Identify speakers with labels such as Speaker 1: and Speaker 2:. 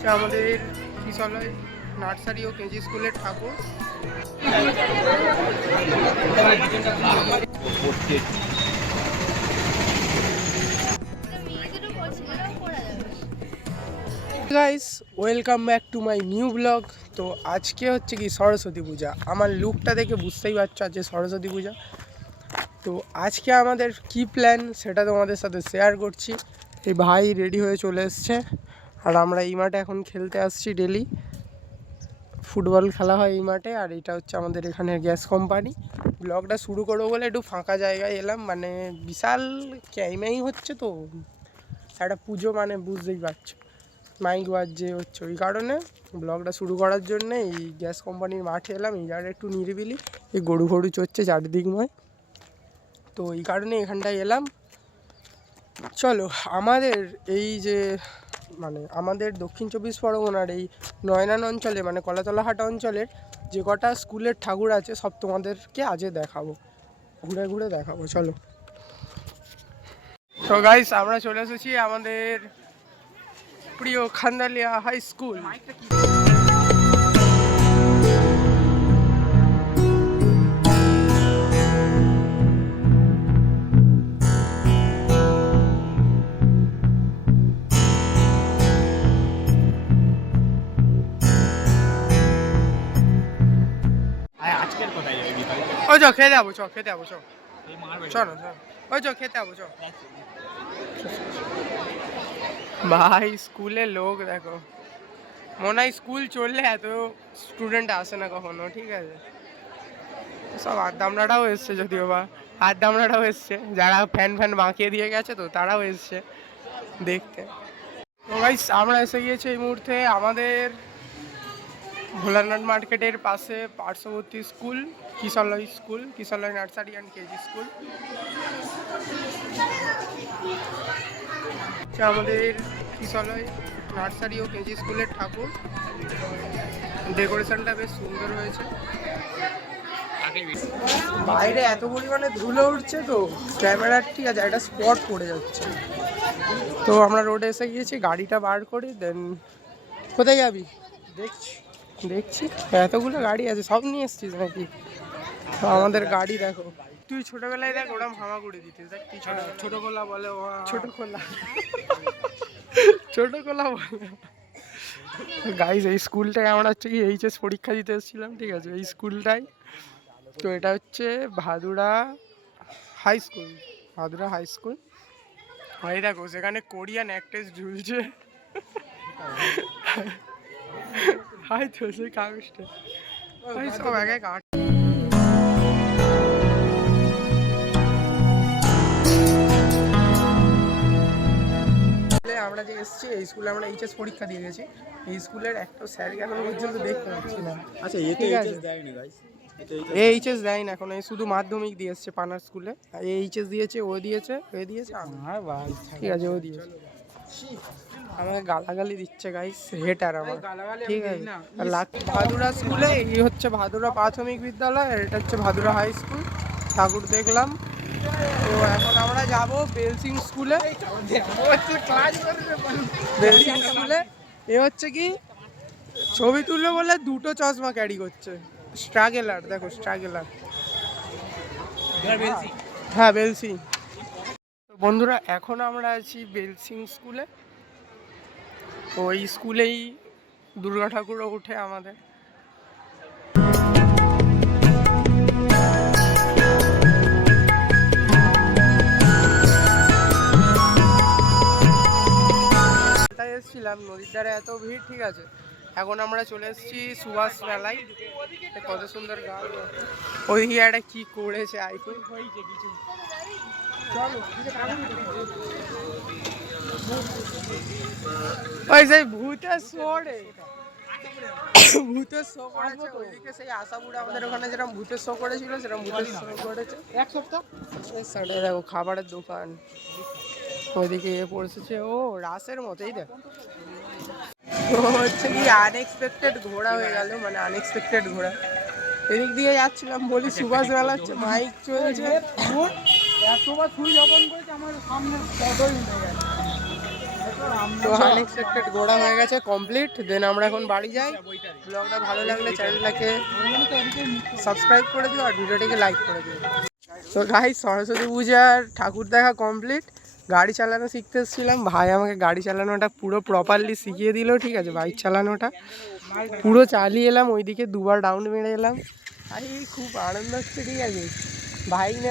Speaker 1: হচ্ছে আমাদের কিশলয় নার্সারি ও কেজি স্কুলের ঠাকুর। Guys welcome back to my new blog তো আজকে হচ্ছে কি সরস্বতী পূজা। আমার লুকটা দেখে বুঝতেই পারছ আজকে সরস্বতী পূজা। তো আজকে আমাদের কি প্ল্যান সেটা তোমাদের সাথে শেয়ার করছি। এই ভাই রেডি হয়ে চলে এসছে। আর আমরা এই মাঠে এখন খেলতে আসছি ডেলি ফুটবল খেলা হয় এই মাঠে, আর এটা হচ্ছে আমাদের এখানে গ্যাস কোম্পানি। ব্লগটা শুরু করব বলে একটু ফাঁকা জায়গায় এলাম মানে বিশাল ক্যাইমাই হচ্ছে তো। একটা পুজো মানে বুঝতেই পারছ। মাইক বাজছে হচ্ছে ওই কারণে। ব্লগটা শুরু করার জন্য এই গ্যাস কোম্পানির মাঠে এলাম, এই জায়গাটা একটু নিরিবিলি। এই গরু গরু চড়ছে চারিদিকময় তো এই কারণে এখানটায় এলাম। চলো, আমাদের এই যে মানে আমাদের দক্ষিণ চব্বিশ পরগনার এই নয়নান অঞ্চলে মানে কলাতলাহাট অঞ্চলের যে কটা স্কুলের ঠাকুর আছে, সব তোমাদেরকে আজে দেখাবো। ঘুরে ঘুরে দেখাবো, চলো। তো গাইস আমরা চলে এসেছি আমাদের প্রিয় খান্দালিয়া হাই স্কুল। ওই চ খেতে যাব চ খেতে যাব চ চলো চলো। ওই চ খেতে যাব চ ভাই স্কুলে লোক দেখো। মনে হয় স্কুল চললে এত স্টুডেন্ট আসে না কখনো ঠিক আছে? সব আড্ডামরাটাও এসছে যদিও বা। আড্ডামরাটাও এসছে। যারা ফ্যান ফ্যান বাঁকিয়ে দিয়ে গেছে তো তারাও এসছে দেখতে। তো ভাই আমরা এসে গিয়েছি এই মুহূর্তে। আমাদের ভোলানাথ মার্কেটের পাশে পার্শ্ববর্তী school Kishalaya school Kishalaya nursery and KG school. আমাদের কিশলয় নার্সারি ও কেজি স্কুলের ঠাকুর। ডেকোরেশনটা বেশ সুন্দর হয়েছে। বাইরে এত পরিমাণে ধুলো উঠছে তো ক্যামেরার ঠিক আছে একটা স্পট পড়ে যাচ্ছে। তো আমরা রোডে এসে গিয়েছি গাড়িটা বার করে দেন কোথায় যাবি? দেখছি। দেখছি। এতগুলো গাড়ি আছে সব নিয়ে এসছিস নাকি? তো আমাদের গাড়ি দেখো। তুই ছোটবেলায় দেখ ওরম হামাগুড়ি দিতিস দেখ তুই ছোট ছোট কোলা বলে ছোট কোলা ছোট কোলা বলে। গাইজ এই স্কুলটায় আমরা হচ্ছে কি এইচএস পরীক্ষা দিতে এসেছিলাম ঠিক আছে? এই স্কুলটাই তো এটা হচ্ছে Bhadura high school Bhadura high school ভাই দেখো সেখানে কোরিয়ান অ্যাক্ট্রেস ঝুলছে। হাই তো সেই কাগজটা সব আমরা যে এসেছি এই স্কুলে আমরা এইচএস পরীক্ষা দিয়ে গেছি। এই স্কুলের একটা স্যারকে এখনও পর্যন্ত দেখতে পাচ্ছি না।
Speaker 2: আচ্ছা এতে। এইচএস দেয়নি গাইস
Speaker 1: এ এইচএস দেয় না এখন এই শুধু মাধ্যমিক দিয়ে এসছে পানার স্কুলে। আর এ এইচএস দিয়েছে ও দিয়েছে এ দিয়েছে। ঠিক আছে ও দিয়েছে। আমাকে গালাগালি দিচ্ছে গাইস হেটার আমার। ঠিক আছে? ভাদুরা স্কুলে এই হচ্ছে ভাদুরা প্রাথমিক বিদ্যালয় আর এটা হচ্ছে ভাদুরা হাই স্কুল ঠাকুর দেখলাম। তো এখন আমরা যাব বেলসিং স্কুলে। বেলসিং স্কুলে এ হচ্ছে কি ছবি তুললো বলে দুটো চশমা ক্যারি করছে। স্ট্রাগেলার দেখো স্ট্রাগেলার হ্যাঁ বেলসিং। বন্ধুরা এখন আমরা আছি বেলসিং স্কুলে। এই স্কুলেই দুর্গা ঠাকুরও ওঠে আমাদের। এসেছিলাম নদীর ধারে এত ভিড় ঠিক আছে। এখন আমরা চলে এসেছি সুভাষ মেলায়। কত সুন্দর গান। ওই একটা কি করেছে আইফোন? হয়েছে ওই সেই ভূতের শোরে ভূতের শো করেছে ওইদিকে সেই আশাপুরে আমাদের ওখানে যেরকম ভূতের শো করেছিল, সেরকম ভূতের শো করেছে। এক সপ্তাহ সাইডে দেখো খাবারের দোকান। ওইদিকে পড়েছে। ও, রাসের মতোই দেখ। হচ্ছে কি আনএক্সপেক্টেড ঘোড়া হয়ে গেল মানে আনএক্সপেক্টেড ঘোড়া। এদিক দিয়ে যাচ্ছিলাম, বলি সুভাষ মেলা মাইক চলছে।
Speaker 3: এতবার ছুরি যাপন করেছে আমার সামনে ফটোই উঠে গেছে
Speaker 1: তো আনএক্সপেক্টেড ঘোরা হয়ে গেছে কমপ্লিট দেন আমরা এখন বাড়ি যাই। ব্লগটা ভালো লাগলে চ্যানেলটাকে সাবস্ক্রাইব করে দিও আর ভিডিওটিকে লাইক করে দিও। তো গাই সরস্বতী পূজার ঠাকুর দেখা কমপ্লিট গাড়ি চালানো শিখতে এসেছিলাম। ভাই আমাকে গাড়ি চালানোটা পুরো প্রপারলি শিখিয়ে দিল, ঠিক আছে? বাইক চালানোটা। পুরো চালিয়ে এলাম, ওইদিকে দুবার ডাউন মেরে এলাম। আরে, খুব আনন্দ হচ্ছে, ঠিক আছে? ভাই নিয়ে